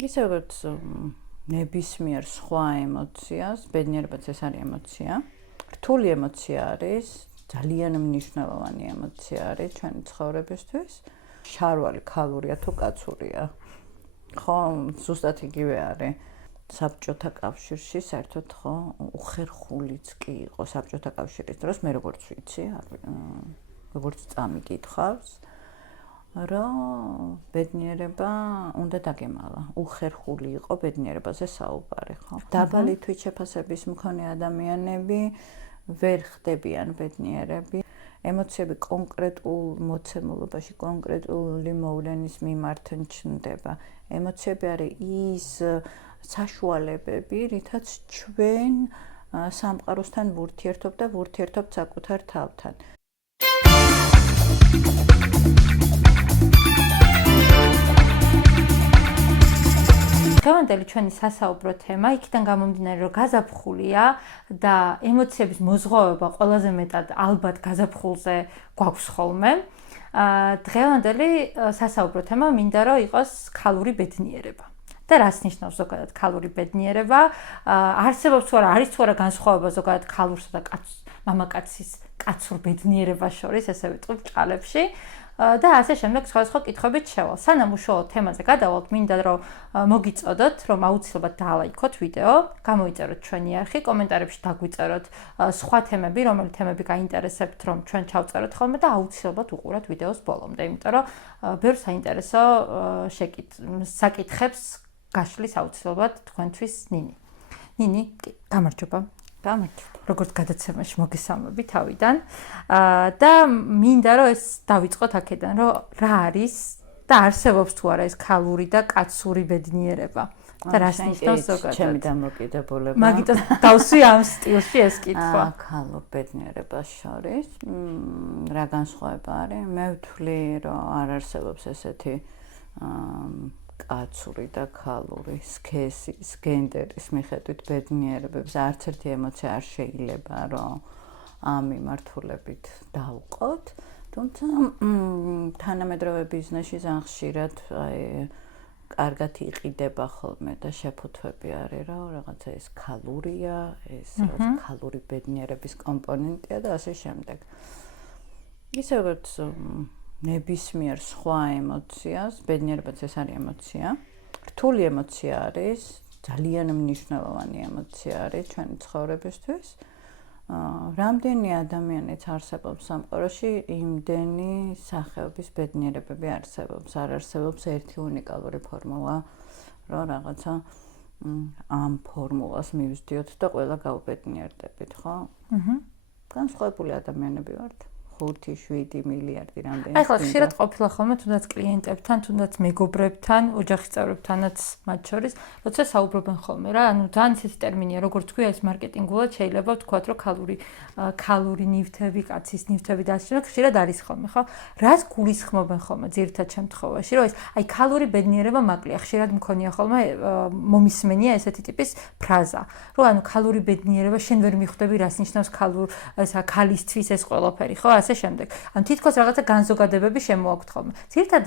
ისე როგორც ნებისმიერ სხვა ემოციას, ბედნიერებაც ეს არის ემოცია. რთული ემოცია არის, ძალიან მნიშვნელოვანი ემოცია არის ჩვენი ცხოვრებისთვის. შარვალი ქალურია თუ კაცურია. ხო, ზუსტად იგივე არის. საბჭოთა კავშირში საერთოდ ხო უხერხულიც კი იყო საბჭოთა კავშირის დროს, მე როგორც ვიცი, როგორც წამიკითხავს, რომ ბედნიერება უნდა დაგემალა. უხერხული იყო ბედნიერებაზე საუბარი, ხო? დაბალი თვითშეფასების მქონე ადამიანები ვერ ხდებიან ბედნიერები. ემოციები კონკრეტულ მოცემულობაში, კონკრეტული მოვლენის მიმართ ჩნდება. ემოციები არის ის საშუალებები, რითაც ჩვენ სამყაროსთან ვურთიერთობ და ვურთიერთობ საკუთარ თავთან. დღევანდელი ჩვენი სასაუბრო თემა იქიდან გამომდინარე, რომ გაზაფხულია და ემოციების მოზღვავება ყველაზე მეტად ალბათ გაზაფხულზე გვაქვს ხოლმე. დღევანდელი სასაუბრო თემა მინდა რომ იყოს ქალური ბედნიერება. და რას ნიშნავს ზოგადად ქალური ბედნიერება? არსებობს თუ არა, არის თუ არა განსხვავება ზოგადად ქალურსა და მამაკაცის კაცურ ბედნიერებას შორის, ესე ვიტყვი ბრჭყალებში. და ასე შემდეგ სხვადასხვა კითხვებით შევალ. სანამ უშუალოდ თემაზე გადავალთ, მინდა რომ მოგიწოდოთ, რომ აუცილებლად დაალაიქოთ ვიდეო, გამოიწეროთ ჩვენი არხი, კომენტარებში დაგვიწეროთ სხვა თემები, რომელი თემები გაინტერესებთ, რომ ჩვენ ჩავწეროთ ხოლმე და აუცილებლად უყუროთ ვიდეოს ბოლომდე, იმიტომ რომ ბევრ საინტერესო საკითხებს გაშლის აუცილებლად თქვენთვის ნინი. ნინი, გამარჯობა. გამარჯობა. როგორც გადაცემაში მოგესალმები თავიდან და მინდა რომ ეს დავიწყოთ აქედან, რომ რა არის და არსებობს თუ არა ეს ქალური და კაცური ბედნიერება და რას ნიშნავს ზოგადად? ჩემი დამოკიდებულება. მაგიტომ დავსვი ამ სტილში ეს კითხვა. ქალურ ბედნიერებას შორის რა განსხვავება არის? მე ვთვლი, რომ არ არსებობს ესეთი კაცური და ქალური სქესის, გენდერის მიხედვით ბედნიერებებს არც ერთი ემოცია არ შეიძლება რომ ამ მიმართულებით დავყოთ, თუმცა თანამედროვე ბიზნესში ძალიან ხშირად კარგად იყიდება ხოლმე და შეფუთვები არის, რომ რაღაცა ეს ქალურია, ეს ქალური ბედნიერების კომპონენტია და ასე შემდეგ. ისე როგორც ნებისმიერ სხვა ემოციას, ბედნიერებაც ეს არის ემოცია. რთული ემოცია არის, ძალიან მნიშვნელოვანი ემოცია არის ჩვენი ცხოვრებისთვის. რამდენი ადამიანიც არსებობს სამყაროში, იმდენი სახეობის ბედნიერებები არსებობს. არ არსებობს ერთი უნიკალური ფორმულა, რომ რაღაცა ამ ფორმულას მივსდიოთ და ყველა გავუბედნიერდებით, ხო? განსხვავებული ადამიანები ვართ. 5-7 მილიარდი რამდენი. ახლა ხშირად ყოფილა ხოლმე თუნდაც კლიენტებთან, თუნდაც მეგობრებთან, ოჯახის წევრებთანაც მათ შორის, როცა საუბრობენ ხოლმე რა, ანუ ძალიან ისეთი ტერმინია, როგორც თქვია ეს მარკეტინგულად შეიძლება ვთქვათ, რომ ქალური ნივთები, კაცის ნივთები და ასე შემდეგ ხშირად არის ხოლმე, ხო? რას გულისხმობენ ხოლმე ძირითად შემთხვევაში, რომ ეს აი ქალური ბედნიერება მაკლია, ხშირად მქონია ხოლმე მომისმენია ესეთი ტიპის ფრაზა, რომ ანუ ქალური ბედნიერება შენ ვერ მიხვდები, რას ნიშნავს ქალისთვის ეს ყველაფერი, ხო? შემდეგ. ან თითქოს რაღაცა განზოგადებები შემოაქვთ ხოლმე. ძირითადად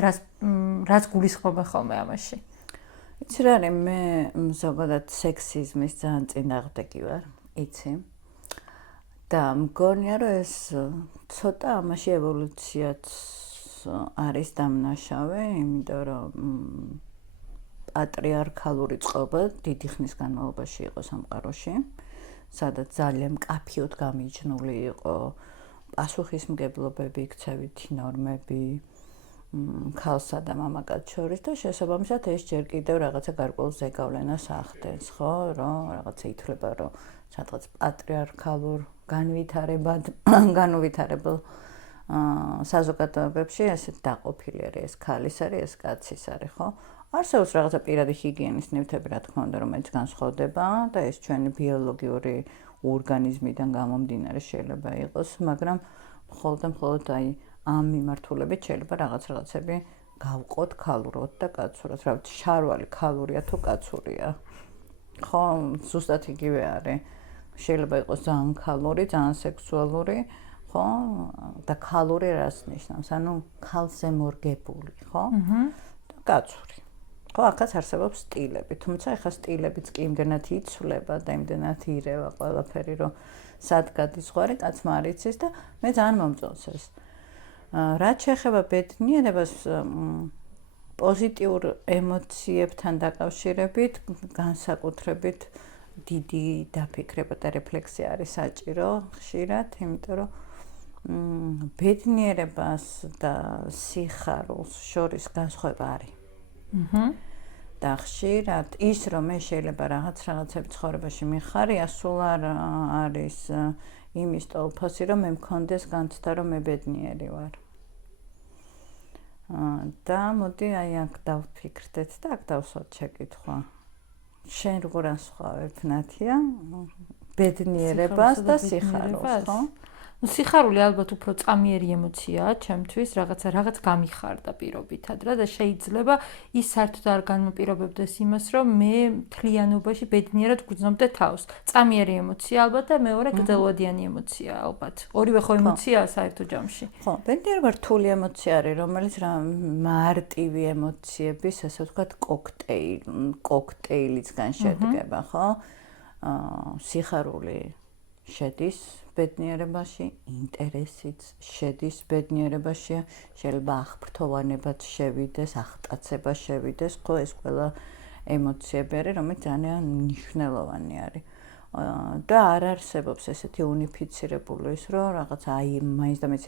რაც გულისხმობენ ხოლმე ამაში. იცი რა არის, მე ზოგადად სექსიზმის ძალიან წინააღმდეგი ვარ, იცი. და მგონია რომ ეს ცოტა ამაში ევოლუციაც არის დამნაშავე, იმიტომ რომ პატრიარქალური წყობა დიდი ხნის განმავლობაში იყო სამყაროში, სადაც ძალიან მკაფიოდ გამიჯნული იყო პასუხისმგებლობები, იქცევითი ნორმები ქალსა და მამაკაცს შორის და შესაბამისად ეს ჯერ კიდევ რაღაცა გარკვეულ ზეგავლენას ახდენს, ხო, რომ რაღაცა ითვლება, რომ სადღაც პატრიარქალურ განუვითარებელ საზოგადოებებში ესეთ დაყოფილი არის, ეს ქალის არის, ეს კაცის არის, ხო? არსებობს რაღაცა პირადი ჰიგიენის ნივთები, რა თქმა უნდა, რომელიც განსხვავდება და ეს ჩვენი ბიოლოგიური ორგანიზმიდან გამომდინარე შეიძლება იყოს, მაგრამ მხოლოდ აი ამ მიმართულებით შეიძლება რაღაცები გავყოთ ქალურად და კაცურად. რა ვიცი, შარვალი ქალურია თუ კაცურია. ხო, ზუსტად იგივე არის. შეიძლება იყოს ძალიან ქალური, ძალიან სექსუალური, ხო? და ქალური რას ნიშნავს? ანუ ქალზე მორგებული, ხო? და კაცური. ხო, აქაც არსებობს სტილები, თუმცა ეხლა სტილებიც კი იმდენად იცვლება და იმდენად ირევა ყველაფერი, რომ სად გადის ზღვარი, კაცმა არ იცის და მე ძალიან მომწონს ეს. რაც შეეხება ბედნიერებას, პოზიტიურ ემოციებთან დაკავშირებით, განსაკუთრებით დიდი დაფიქრება და რეფლექსია არის საჭირო ხშირად, იმიტომ რომ ბედნიერებას და სიხარულს შორის განსხვავება არის. და ხშირად ის რომ მე შეიძლება რაღაცები ცხოვრებაში მიხარია, სულ არ არის იმის ტოლფასი, რომ მე მქონდეს განცდა, რომ მე ბედნიერი ვარ. და მოდი აი აქ დავფიქრდეთ და აქ დავსვათ შეკითხვა. შენ როგორ ასხვავებ ნათია ბედნიერებას და სიხარულს, ხო? სიხარული ალბათ უფრო წამიერი ემოციაა ჩემთვის, რაღაც გამიხარდა პირობითად რა და შეიძლება ის საერთოდ არ განმაპირობებდეს იმას, რომ მე მთლიანობაში ბედნიერად გვგრძნობდე თავს. წამიერი ემოცია ალბათ და მეორე გრძელვადიანი ემოცია ალბათ. ორივე ხო ემოციაა საერთო ჯამში. ხო, ბედნიერება რთული ემოცია არის, რომელიც რა მარტივი ემოციების, ასე ვთქვათ, კოქტეილისგან შედგება, ხო? სიხარული შედის ბედნიერებაში, ინტერესიც შედის ბედნიერებაში, შეიძლება აღფრთოვანებაც შევიდეს, აღტაცება შევიდეს, ხო, ეს ყველა ემოციები არის, რომელიც ძალიან მნიშვნელოვანი არის. და არ არსებობს ესეთი უნიფიცირებული ის, რომ რაღაც აი მაინც და მაინც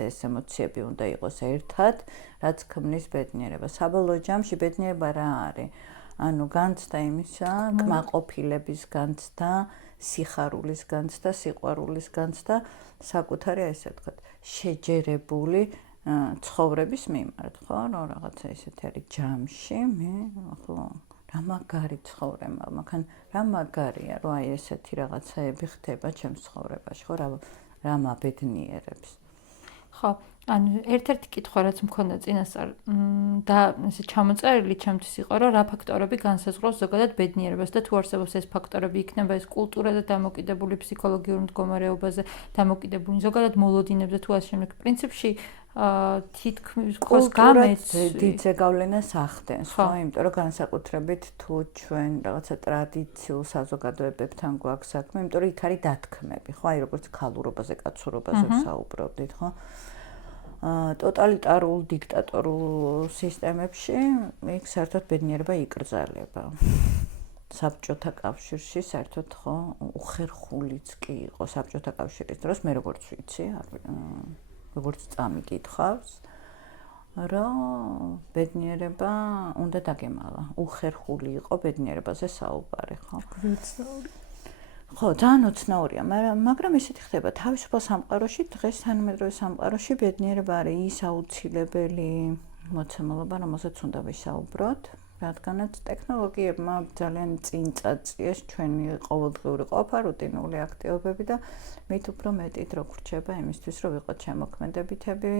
ეს ემოციები უნდა იყოს ერთად, რაც ქმნის ბედნიერებას. საბოლოო ჯამში ბედნიერება რა არის? ანუ განცდა იმისა, კმაყოფილების განცდა, სიხარულის განცდა, სიყვარულის განცდა, საკუთარი ესე ვთქვათ, შეჯერებული ცხოვრების მიმართ, ხო? რომ რაღაცა ესეთი არის ჯამში, მე ხო რა მაგარი ცხოვრება, მაგრამ რა მაგარია, რომ აი ესეთი რაღაცაები ხდება ჩემს ცხოვრებაში, ხო? რა მაბედნიერებს. ხო, ანუ ერთ-ერთი კითხვა რაც მქონდა წინასწარ და ესე ჩამოწერილი ჩემთვის იყო, რომ რა ფაქტორები განსაზღვრავს ზოგადად ბედნიერებას და თუ არსებობს ეს ფაქტორები, იქნება ეს კულტურაზე დამოკიდებული, ფსიქოლოგიურ მდგომარეობაზე დამოკიდებული, ზოგადად მოლოდინებზე თუ ასე შემდეგ. პრინციპში თითქმის ყოველს გამეცი დიდ ზეგავლენას ახდენს, ხო? იმიტომ რომ განსაკუთრებით თუ ჩვენ რაღაცა ტრადიციულ საზოგადოებებთან გვაქვს საქმე, იმიტომ რომ იქ არის დათქმები, ხო? აი როგორც ქალურობაზე, კაცურობაზე ვსაუბრობდით, ხო? ტოტალიტარულ დიქტატორულ სისტემებში იქ საერთოდ ბედნიერება იკრძალება. საბჭოთა კავშირში საერთოდ ხო უხერხულიც კი იყო საბჭოთა კავშირის დროს, მე როგორც ვიცი, როგორც წამიკითხავს, რომ ბედნიერება უნდა დაგემალა. უხერხული იყო ბედნიერებაზე საუბარი, ხო? ხო, ძალიან უცნაურია, მაგრამ ესეთი ხდება თავისუფალ სამყაროში, დღეს თანამედროვე სამყაროში ბედნიერება არის ის აუცილებელი მოცემულობა, რომელზეც უნდა ვისაუბროთ, რადგანაც ტექნოლოგიებმა ძალიან წინ წაწიეს ჩვენი ყოველდღიური ყოფა, რუტინული აქტივობები და მით უფრო მეტით რო გრჩება იმისთვის, რომ ვიყოთ შემოქმედებითები,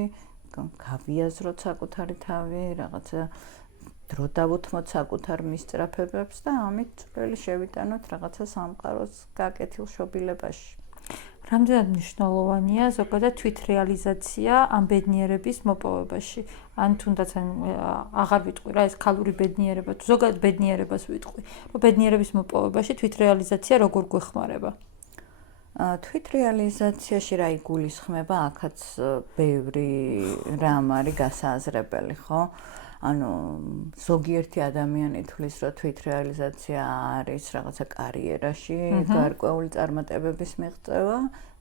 გავიაზროთ საკუთარი თავი, რაღაცა დრო დავუთმოთ საკუთარ მისწრაფებებს და ამით წვლილი შევიტანოთ რაღაცა სამყაროს გაკეთილ შობილებაში. რამდენად მნიშვნელოვანია ზოგადად თვითრეალიზაცია ამ ბედნიერების მოპოვებაში? ან თუნდაც აღარ ვიტყვი რა ეს ქალური ბედნიერება, თუ ზოგადად ბედნიერებას ვიტყვი, რომ ბედნიერების მოპოვებაში თვითრეალიზაცია როგორ გვეხმარება? თვითრეალიზაციაში რა იგულისხმება, აქაც ბევრი რამ არის გასააზრებელი, ხო? ანუ ზოგიერთი ადამიანი თulis, რომ თვითრეალიზაცია არის რაღაცა კარიერაში, გარკვეული წარმატებების მიღწევა,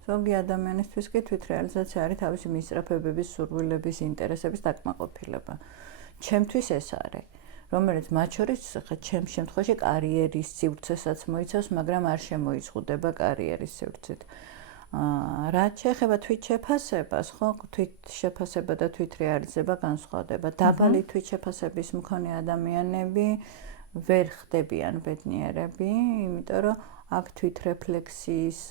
ზოგი ადამიანისთვის კი თვითრეალიზაცია არის თავისი მისწრაფებების, სურვილების, ინტერესების დაკმაყოფილება. ჩემთვის ეს არის, რომელიც მათ შორის ხა ჩემს შემთხვევაში კარიერის სივრცესაც მოიცავს, მაგრამ არ შემოიზღუდება კარიერის სივრცით. რაც შეეხება თვითშეფასებას, ხო, თვითშეფასება და თვითრეალიზება განსხვავდება. დაბალი თვითშეფასების მქონე ადამიანები ვერ ხდებიან ბედნიერები, იმიტომ რომ აქ თვითრეფლექსიის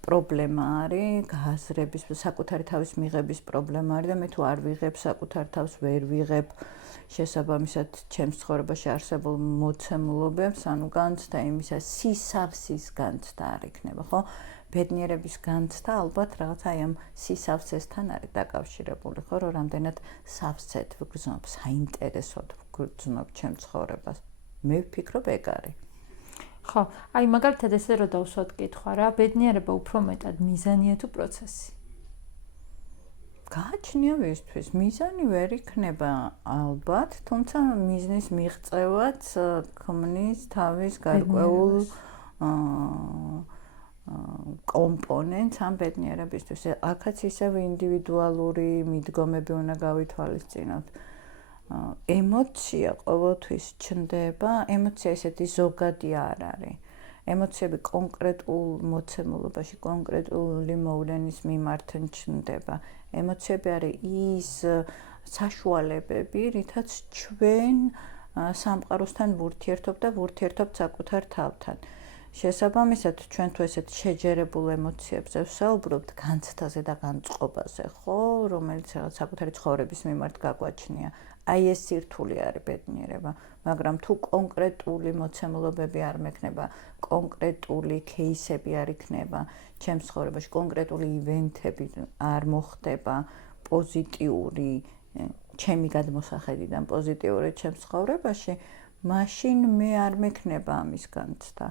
პრობლემა არის, გააზრების, საკუთარი თავის მიღების პრობლემა არის და მე თუ არ ვიღებ საკუთარ თავს, ვერ ვიღებ შესაბამისად ჩემს ცხოვრებაში არსებულ მოცემულობებს, ანუ განცდა იმისა, სისავსის განცდა არ იქნება, ხო? ბედნიერების განცდა ალბათ რაღაც აი ამ სისავსესთან არის დაკავშირებული, ხო, რომ რამდენად სავსეთ ვგრძნობ, საინტერესოდ გრძნობ ჩემ ცხოვრებას. მე ვფიქრობ ეგ არის. ხო, აი მაგალითად ესე რომ დავსვათ კითხვა რა, ბედნიერება უფრო მეტად მიზანია თუ პროცესი? გააჩნია ვისთვის, მიზანი ვერ იქნება ალბათ, თუმცა მიზნის მიღწევაც ქმნის თავის გარკვეულ კომპონენტს ამ ბედნიერებისთვის. აქაც ისევ ინდივიდუალური მიდგომები უნდა გავითვალისწინოთ. ემოცია ყოველთვის ჩნდება, ემოცია ესეთი ზოგადი არ არის. ემოციები კონკრეტულ მოცემულობაში, კონკრეტული მოვლენის მიმართ ჩნდება. ემოციები არის ის საშუალებები, რითაც ჩვენ სამყაროსთან ვურთიერთობ და ვურთიერთობთ საკუთარ თავთან. შესაბამისად, ჩვენ თუ ესეთ შეჯერებულ ემოციებზე ვსაუბრობთ, განცდაზე და განწყობაზე, ხო, რომელიც რაღაც საკუთარი ცხოვრების მიმართ გაგვაჩნია. აი ეს სირთულე არის ბედნიერება, მაგრამ თუ კონკრეტული მოცემულობები არ მექნება, კონკრეტული кейსები არ იქნება ჩემს ცხოვრებაში, კონკრეტული ივენთები არ მოხდება პოზიტიური, ჩემი გადმოსახედიდან პოზიტიური ჩემს ცხოვრებაში, მაშინ მე არ მექნება ამის განცდა.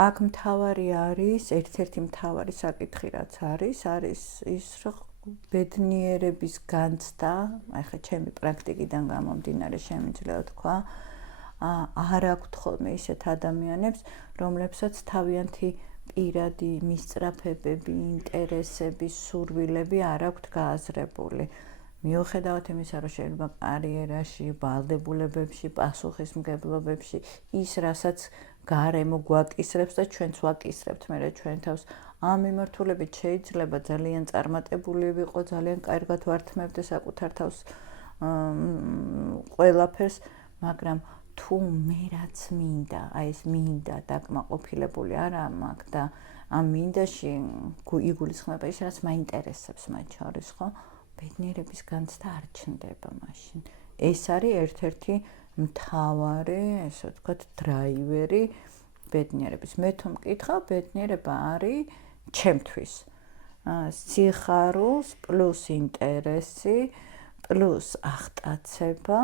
აქ მთავარი არის, ერთ-ერთი მთავარი საკითხი რაც არის ის რომ ბედნიერების განცდა, ახლა ჩემი პრაქტიკიდან გამომდინარე შემიძლია თქვა, არ აქვთ ხოლმე ისეთ ადამიანებს, რომლებსაც თავიანთი პირადი მისწრაფებები, ინტერესები, სურვილები არ აქვთ გააზრებული. მიუხედავად იმისა, რომ შეიძლება კარიერაში, ვალდებულებებში, პასუხისმგებლობებში ის, რასაც გარემო გვაკისრებს და ჩვენც ვაკისრებთ მერე ჩვენ თავს. ამ მიმართულებით შეიძლება ძალიან წარმატებული ვიყო, ძალიან კარგად ვართმევდე საკუთარ თავს ყველაფერს, მაგრამ თუ მე რაც მინდა, აი ეს მინდა დაკმაყოფილებული არა მაქვს და ამ მინდაში იგულისხმება ის, რაც მაინტერესებს მათ შორის, ხო? ბედნიერების განცდა არ ჩნდება მაშინ. ეს არის ერთ-ერთი მთავარი, ესე ვთქვათ, დრაივერი ბედნიერების. მე თუ მკითხავ, ბედნიერება არის ჩემთვის სიხარულს პლუს ინტერესი პლუს აღტაცება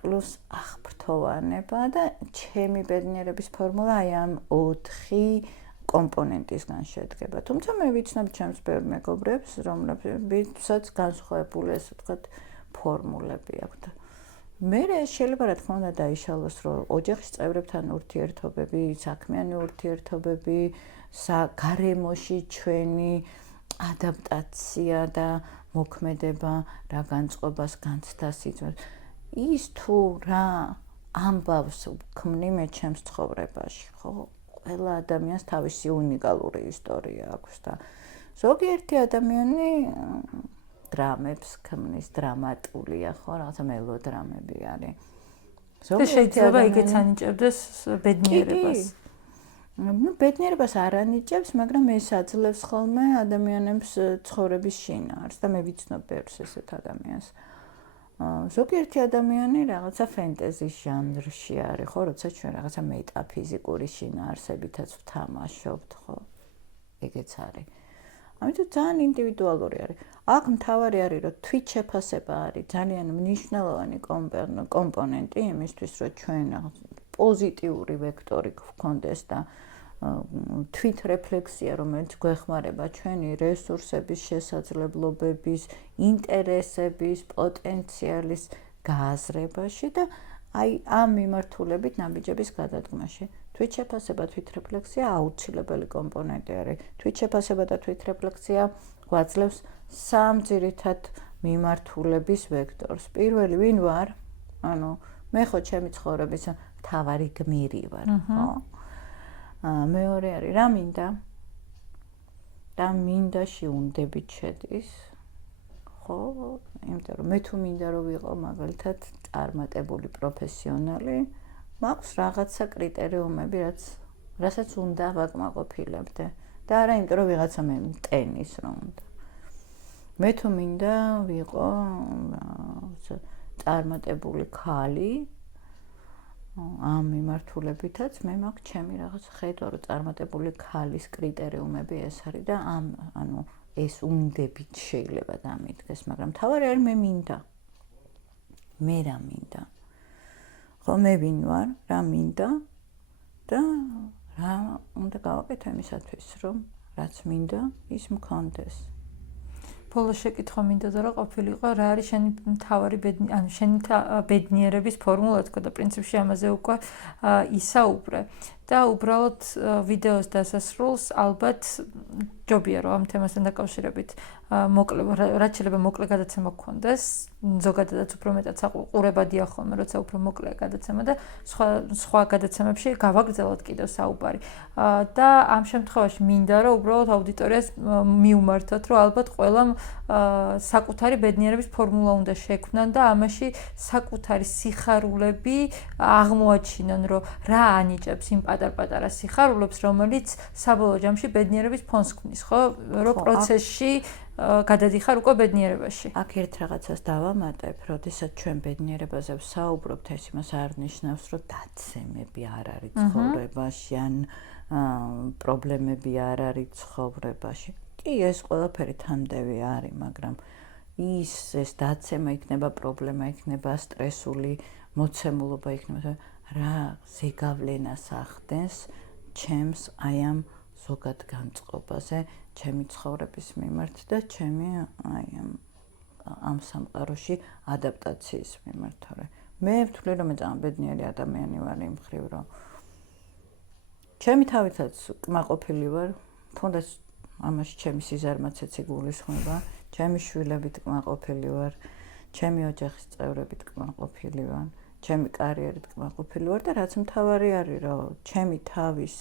პლუს აღფრთოვანება და ჩემი ბედნიერების ფორმულა აი ამ 4 კომპონენტისგან შედგება. თუმცა მე ვიცნობ ჩემს ბევრ მეგობრებს, რომლებსაც განსხვავებული, ესე ვთქვათ, ფორმულები აქვთ. მე შეიძლება რა თქმა უნდა დაიშალოს, რომ ოჯახის წევრებთან ურთიერთობები, საქმიანი ურთიერთობები, გარემოში ჩვენი ადაპტაცია და მოქმედება რა განწყობას, განცდას იწვევს. ის თუ რა ამბავს ქმნი მე ჩემს ცხოვრებაში, ხო? ყველა ადამიანს თავისი უნიკალური ისტორია აქვს და ზოგიერთი ადამიანი დრამებს ქმნის, დრამატულია, ხო, რაღაცა მელოდრამები არის. შეიძლება იქაც ანიჭებდეს ბედნიერებას. ნუ ბედნიერებას არ ანიჭებს, მაგრამ ეს აძლევს ხოლმე ადამიანებს ცხოვრების შინაარსს და მე ვიცნობ ბევრს ესეთ ადამიანს. ზოგიერთი ადამიანი რაღაცა ფენტეზის ჟანრში არის, ხო, როცა ჩვენ რაღაცა მეტაფიზიკური შინაარსებითაც ვთამაშობთ, ხო? ეგეც არის. ამიტომ ძალიან ინდივიდუალური არის. აქ მთავარი არის, რომ თვითშეფასება არის ძალიან მნიშვნელოვანი კომპონენტი იმისთვის, რომ ჩვენ პოზიტიური ვექტორი გვქონდეს და თვითრეფლექსია, რომელიც გვეხმარება ჩვენი რესურსების, შესაძლებლობების, ინტერესების, პოტენციალის გააზრებაში და აი ამ მიმართულებით ნაბიჯების გადადგმაში. თვითშეფასება, თვითრეფლექსია აუცილებელი კომპონენტი არის. თვითშეფასება და თვითრეფლექსია გვაძლევს სამ ძირითად მიმართულების ვექტორს. პირველი ვინ ვარ? ანუ მე ხო ჩემი ცხოვრების მთავარი გმირი ვარ, ხო? მეორე არის რა მინდა? და მინდაში უნდებით შედის. ხო, იმიტომ რომ მე თუ მინდა რომ ვიყო მაგალითად წარმატებული პროფესიონალი, მაქვს რაღაცა კრიტერიუმები, რასაც უნდა ვაკმაყოფილებდე. და არა იმიტომ რომ ვიღაცა მე ტენის რომ უნდა. მე თუ მინდა ვიყო წარმატებული ქალი, ამ მიმართულებითაც მე მაქვს ჩემი რაღაც ხედვა, რომ წარმატებული ქალის კრიტერიუმები ეს არის და ანუ ეს უნდებით შეიძლება დამიდგეს, მაგრამ თავარი არის მე მინდა. მე რა მინდა? ხო მე ვინ ვარ, რა მინდა და რა უნდა გავაკეთო იმისათვის, რომ რაც მინდა, ის მქონდეს. ბოლო შეკითხვა მინდოდა რომ ყოფილიყო რა არის შენი მთავარი ანუ შენი ბედნიერების ფორმულა თქო და პრინციპში ამაზე უკვე ისაუბრე და უბრალოდ ვიდეოს დასასრულს ალბათ ჯობია რომ ამ თემასთან დაკავშირებით მოკლე რაც შეიძლება მოკლე გადაცემა გქონდეს ზოგადადაც უფრო მეტად საყურებადია ხოლმე როცა უფრო მოკლეა გადაცემა და სხვა გადაცემებში გავაგრძელოთ კიდევ საუბარი და ამ შემთხვევაში მინდა რომ უბრალოდ აუდიტორიას მიუმართოთ რომ ალბათ ყველამ საკუთარი ბედნიერების ფორმულა უნდა შექმნან და ამაში საკუთარი სიხარულები აღმოაჩინონ რომ რა ანიჭებს იმ პატარ-პატარა სიხარულებს რომელიც საბოლოო ჯამში ბედნიერების ფონს ქმნის ხო რომ პროცესში გადადიხარ უკვე ბედნიერებაში. აქ ერთ რაღაცას დავამატებ, როდესაც ჩვენ ბედნიერებაზე ვსაუბრობთ, ეს იმას არ ნიშნავს, რომ დაცემები არ არის ცხოვრებაში, ან პრობლემები არ არის ცხოვრებაში. კი, ეს ყველაფერი თანდევი არის, მაგრამ ეს დაცემა იქნება პრობლემა, იქნება სტრესული მოცემულობა, იქნება რა ზეგავლენას ახდენს ჩემს აი ამ ზოგად განწყობაზე, ჩემი ცხოვრების მიმართ და ჩემი აი ამ სამყაროში ადაპტაციის მიმართ, თორე მე ვთვლი რომ მე ძალიან ბედნიერი ადამიანი ვარ იმ მხრივ რომ ჩემი თავითაც კმაყოფილი ვარ, თუნდაც ამაში ჩემი სიზარმაცეც იგულისხმება, ჩემი შვილებით კმაყოფილი ვარ, ჩემი ოჯახის წევრებით კმაყოფილი ვარ, ჩემი კარიერით კმაყოფილი ვარ და რაც მთავარი არის რომ ჩემი თავის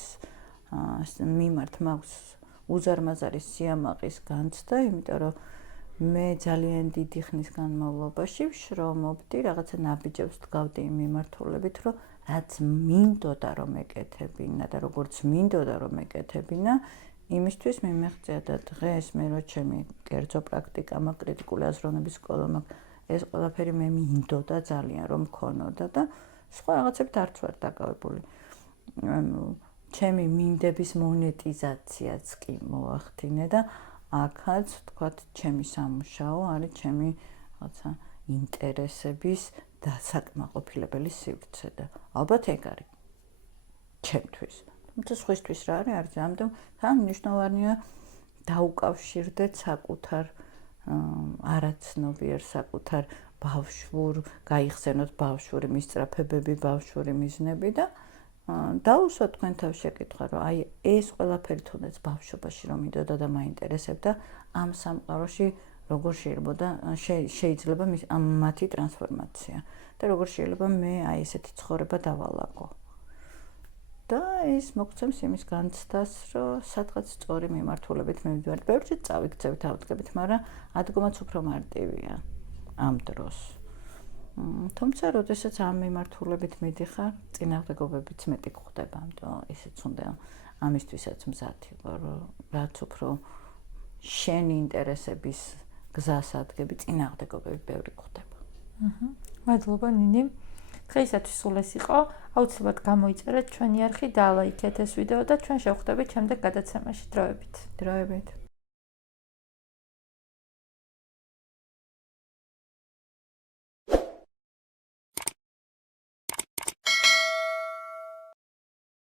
მიმართ მაქვს უზარმაზარი სიამაყის განცდა, იმიტომ რომ მე ძალიან დიდი ხნის განმავლობაში ვშრომობდი, რაღაცა ნაბიჯებს დგავდი იმ მიმართულებით, რომ რაც მინდოდა რომ ეკეთებინა და როგორც მინდოდა რომ ეკეთებინა, იმისთვის მიმეღწია და დღეს მე რო ჩემი კერძო პრაქტიკა მაქვს, კრიტიკული აზროვნების სკოლა მაქვს, ეს ყველაფერი მე მინდოდა ძალიან რომ მქონოდა და სხვა რაღაცებით არც ვარ დაკავებული. ჩემი მინდების მონეტიზაციაც კი მოახდინე და აქაც თქვათ ჩემი სამუშაო არის ჩემი რაღაცა ინტერესების დასაკმაყოფილებელი სივრცე და ალბათ ეგ არის ჩემთვის. თუმცა სხვისთვის რა არის ამიტომ თან მნიშვნელოვანია დაუკავშირდეთ საკუთარ არაცნობიერ საკუთარ ბავშვურ, გაიხსენოთ ბავშვური მისწრაფებები, ბავშვური მიზნები და დაუსვათ თქვენ თავის შეკითხვა, რომ აი ეს ყველაფერი თუნდაც ბავშვობაში რომ მინდოდა და მაინტერესებდა, ამ სამყაროში როგორ შეიძლება მათი ტრანსფორმაცია და როგორ შეიძლება მე აი ესეთი ცხოვრება დავალაგო. და ეს მოგცემს იმის განცდას, რომ სადღაც სწორი მიმართულებით მივიდივართ. ბევრჯერ წავიქცევით, ავდგებით, მაგრამ ადგომაც უფრო მარტივია ამ დროს. თუმცა, როდესაც ამ მიმართულებით მიდიხარ, წინააღმდეგობებიც მეტი გვხდება, ამიტომ ისიც უნდა ამისთვისაც მზად იყო, რომ რაც უფრო შენი ინტერესების გზას ადგები, წინააღმდეგობები ბევრი გვხდება. მადლობა ნინი. დღეისათვის სულ ეს იყო. აუცილებლად გამოიწერეთ ჩვენი არხი და ლაიქეთ ეს ვიდეო და ჩვენ შევხვდებით შემდეგ გადაცემაში. დროებით.